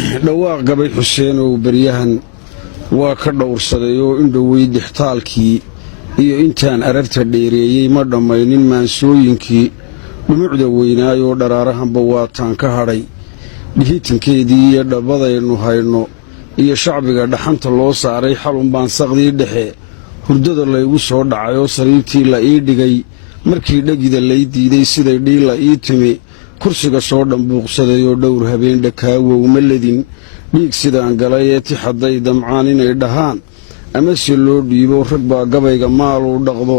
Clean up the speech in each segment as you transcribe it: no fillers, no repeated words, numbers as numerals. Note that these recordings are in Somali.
dhawaaq gabay xuseen oo beryahan waa ka dhowrsaday oo indhowey dixtaalkii iyo intaan ararta dheereeyey ma dhammaynin maansooyinkii dhumucda weynaayoo dharaarahanba waataan ka hadhay dhihitankeedii iyo dhabbadaynu hayno iyo shacbiga dhaxanta loo saaray xalunbaan saqdii dhexe hurdada laygu soo dhacay oo sariirtii la ii dhigay markii dhegida lay diiday siday dhiila ii timi kursiga soo dhambuuqsaday oo dhowr habeen dhakaawow ma ledin dhiig sidaan galay ee ti hadday damcaan inay dhahaan amase loo dhiibo rag baa gabayga maaluu dhaqdo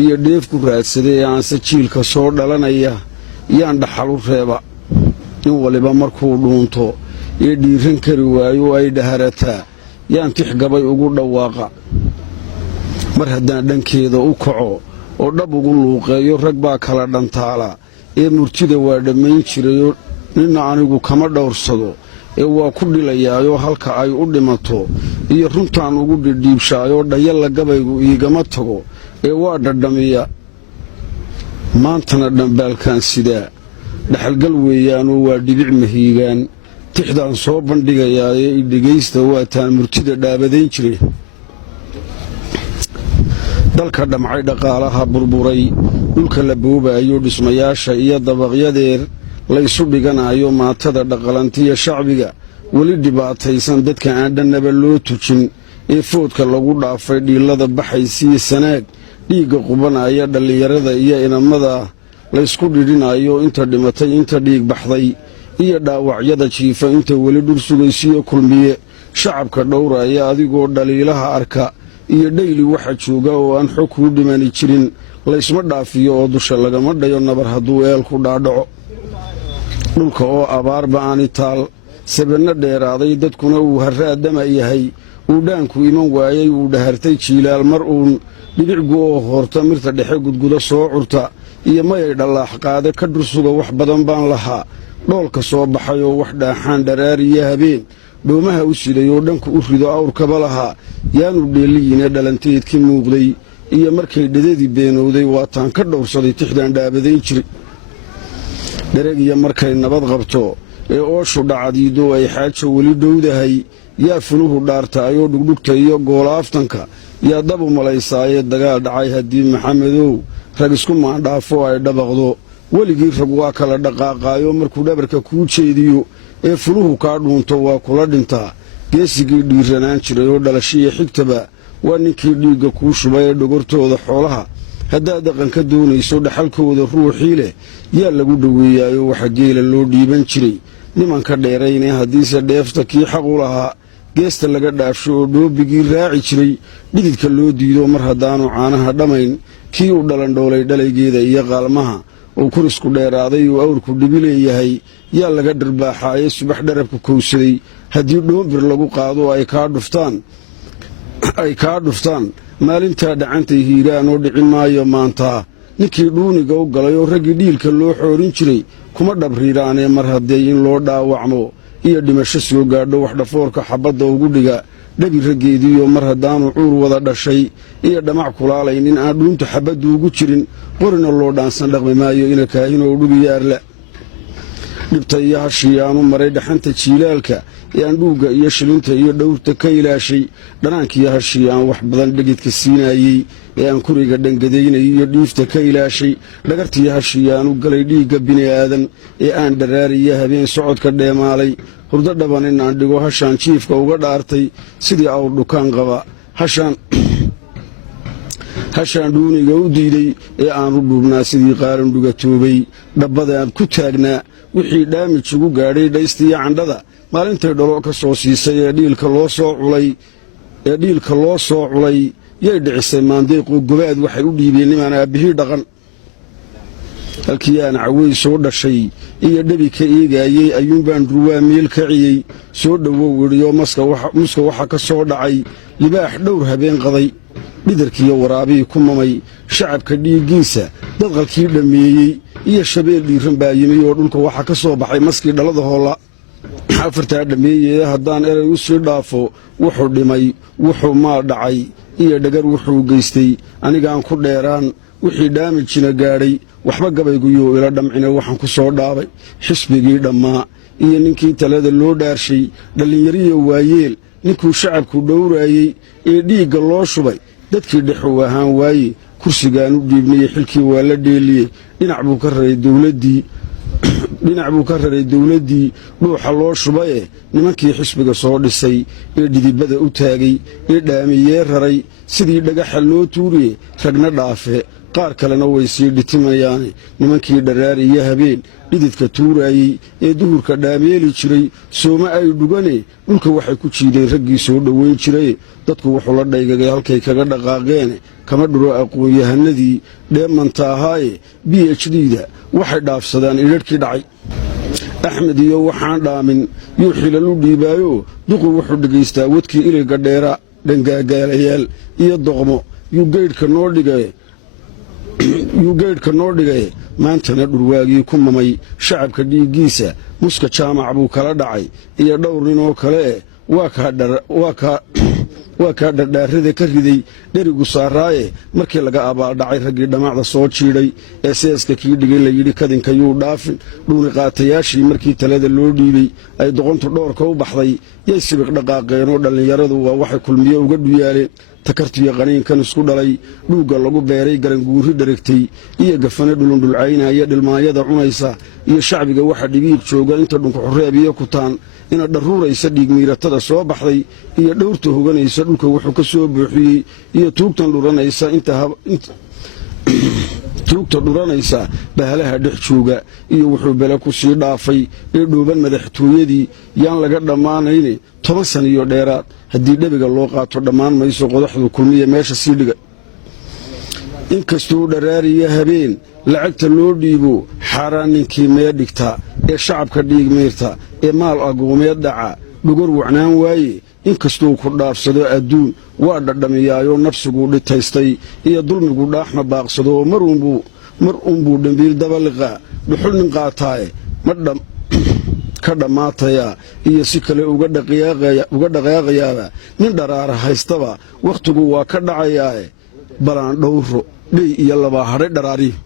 iyo dheef ku raadsaday ee aanse jiilka soo dhalanaya yaan dhaxal u reeba in waliba markuu dhuunto ee dhiiran kari waayo ay dhaharataa yaan tix gabay ugu dhawaaqa mar haddaan dhankeeda u kaco oo dhab ugu luuqeeyo rag baa kala dhantaala ee murtida waa dhammayn jirayoo ninna anigu kama dhowrsado ee waa ku dhilayaayoo halka ay u dhimato iyo runtaan ugu dhidhiibshaayoo dhayalla gabaygu iigama tago ee waa dhadhamiya maantana dhambaalkaan sidaa dhaxalgal weeyaanoo waa dhibic mahiigaan tixdaan soo bandhigayaayee idhegaysta waataan murtida dhaabadayn jiray dalka dhamcay dhaqaalaha burburay dhulka la boobaayo dhismayaasha iyo dabaqyadeer laysu dhiganayo maatada dhaqalantiya shacbiga weli dhibaataysan dadka aan dhannaba loo tujin ee foodka lagu dhaafay dhiillada baxaysiiyo sanaag dhiigga qubanaya dhallinyarada iyo inamada laysku dhidhinayo inta dhimatay inta dhiig baxday iyo dhaawacyada jiifa inta weli dhur sugaysiyo kulmiye shacabka dhowraya adigoo dhaliilaha arka iyo dhayli waxa jooga oo aan xog kuu dhimani jirin laysma dhaafiyo oo dusha lagama dhayo nabar hadduu eelku dhaadhaco dhulka oo abaarba aani taal sabanno dheeraaday dadkuna uu harraadama yahay uu dhaanku iman waayey uu dhahartay jiilaal mar uun dhibicgu oo hoorta mirta dhexe gudguda soo curta iyo mayay dhallaax qaade ka dhursuga wax badan baan lahaa dhoolka soo baxayoo wax dhaaxaan dharaariyo habeen dhoomaha u siday oo dhanku u rido awrkaba lahaa yaanu dheeliyine dhalanteedkii muuqday iyo markay dhadadii beenowday waataan ka dhowrsaday tixdaan dhaabadayn jiray dheregiya markay nabad qabto ee ooshu dhacdiido ay xaajo weli dhowdahay yaa fuluhu dhaartaayoo dhugdhugta iyo goolaaftanka yaa dab u malaysaayee dagaal dhacay haddii maxamedow rag isku maandhaafo ay dhabaqdo weligii rag waa kala dhaqaaqaayo markuu dhabarka kuu jeediyo ee fuluhu kaa dhuunto waa kula dhintaa geesigii dhiiranaan jiray oo dhalashiya xigtaba waa ninkii dhiigga kuu shubay ee dhogortooda xoolaha haddaad dhaqanka doonayso dhaxalkooda ruuxii leh yaa lagu dhoweeyaayoo waxa geela loo dhiiban jiray nimanka dheeraynee haddiise dheefta kii xaq u lahaa geesta laga dhaafsho oo dhoobigii raaci jiray dhididka loo diido mar haddaanu caanaha dhammayn kii u dhalandhoolay dhalaygeeda iyo qaalmaha oo kurisku dheeraaday uu awrku dhibi leeyahay yaa laga dharbaaxaayee subax dharabku kowsaday haddii dhoombir lagu qaado ay kaa dhuftaan maalintaa dhacantay hiiraan oo dhici maayo maantaa ninkii dhuuniga u galay oo raggii dhiilka loo xoorin jiray kuma dhabriiraanee mar haddee in loo dhaawacmo iyo dhimasho soo gaadho wax dhafoorka xabbadda ugu dhiga dhabi raggeediiyo mar haddaanu cuur wada dhashay iyo dhamac kulaalaynin aan dhuunta xabbaddu ugu jirin qorina loo dhaansan dhaqmi maayo ina kaahinoo dhugiyaarla dhibta iyo hashii aanu maray dhaxanta jiilaalka ee aan dhuugga iyo shilinta iyo dhowrta ka ilaashay dhanaankiiyo hashii aan wax badan dhegidka siinaayey ee aan kuriga dhangadaynay iyo dhiifta ka ilaashay dhagartiiyo hashii aanu galay dhiigga bini'aadan ee aan dharaariyo habeen socodka dheemaalay hurdo dhaban in aan dhigo hashaan jiifka uga dhaartay sidii awr dhukaan qaba hashaan dhuuniga u diiday ee aanu dhuubnaa sidii qaaran dhugatoobay dhabbadaan ku taagnaa wixii dhaamij ugu gaadhay dhaystiiyo candhada maalintay dhalo ka soo siisay ee dhiilka loo soo culay yay dhicisay maandeeqoo gobaad waxay u dhiibeen nimaan aabbihii dhaqan halkii aan cawey soo dhashay iyo dhabi ka eegaayey ayuunbaan ruwaa meel kaciyey soo dhowow idhiyo muska waxa ka soo dhacay libaax dhowr habeen qaday dhidarkiiyo waraabihii ku mamay shacabka dhiiggiisa dadqalkii dhammeeyey iyo shabeel dhiiran baa yimi oo dhulka waxaa ka soo baxay maskii dhalada hoolla afartaa dhammeeyee haddaan eray u sii dhaafo wuxuu dhimay wuxuu maal dhacay iyo dhagar wuxuu geystay anigaan ku dheeraan wixii dhaamijina gaadhay waxba gabayguyuu ila dhamcina waxaan ku soo dhaabay xisbigii dhammaa iyo ninkii talada loo dhaarshay dhallinyariyo waayeel ninkuu shacabku dhowraayey ee dhiigga loo shubay dadkii dhexuu ahaan waaye kursigaan u dhiibnayey xilkii waa la dheeliyey dhinac buu ka raray dawladdii dhuuxa loo shubaye nimankii xisbiga soo dhisay ee dhidibada u taagay ee dhaamiyee raray sidii dhagaxa loo tuuriye ragna dhaafe qaar kalena way sii dhitimayaane nimankii dharaar iyo habeen dhididka tuuraayey ee duhurka dhaameeli jiray sooma ay dhugane dhulka waxay ku jiideen raggii soo dhowayn jiray dadku wuxuu la dhaygagay halkay kaga dhaqaaqeene kama dhuro aqoon-yahanadii dheemanta ahaaye b h d-da waxay dhaafsadaan idharhkii dhacay axmed iyo waxaan dhaamin yuu xilal u dhiibaayo duqu wuxuu dhegaystaa wadkii iliga dheera dhangaagaalayaal iyo doqmo yuu geydhka noo dhigay maantana dhurwaagii ku mamay shacabka dhiiggiisa muska jaamac buu kala dhacay iyo dhowr ninoo kale waa kaa dhardhaarada ka riday dherigu saaraaye markii laga abaaldhacay raggii dhamacda soo jiidhay ee seeska kii dhigay layidhi kadinka yuu dhaafin dhuuni qaatayaashii markii talada loo dhiibay ay doqontu dhoorka u baxday yay sibiq dhaqaaqeenoo dhallinyaradu waa waxay kulmiye uga dhuyaaleen takartiyo qaniinkan isku dhalay dhuugga lagu beeray garanguuri dharagtay iyo gafane dhulundhulcaynaya dhilmaanyada cunaysa iyo shacbiga waxa dhibiiq jooga inta dhunkuxureeb iyo kutaan ina dharruuraysa dhiigmiiratada soo baxday iyo dhowrta hoganaysa dhulka wuxuu ka soo buuxiyey iyo tuugtan dhuranaysa bahalaha dhex jooga iyo wuxuu bele ku sii dhaafay ee dhooban madaxtooyadii yaan laga dhammaanayne 10 san iyo dheeraad haddii dhabiga loo qaato dhammaan mayso qodaxdu kulmiya meesha sii dhiga inkastuu dharaariyo habeen lacagta loo dhiibo xaaraan ninkii mee dhigta ee shacabka dhiigmiirta ee maal agoomeed dhaca dhugor wacnaan waaye inkastuu ku dhaafsado adduun waa dhadhamiyaayoo nafsiguu dhitaystay iyo dulmigu dhaaxma baaqsado oo mar uunbuu dhambiil dabaliqa dhuxul nin qaataaye ka dhammaatayaa iyo si kale uga dhaqaaqayaaba nin dharaara haystaba wakhtigu waa ka dhacayaae balaan dhowro dhey iyo labaa hadhay dharaariyo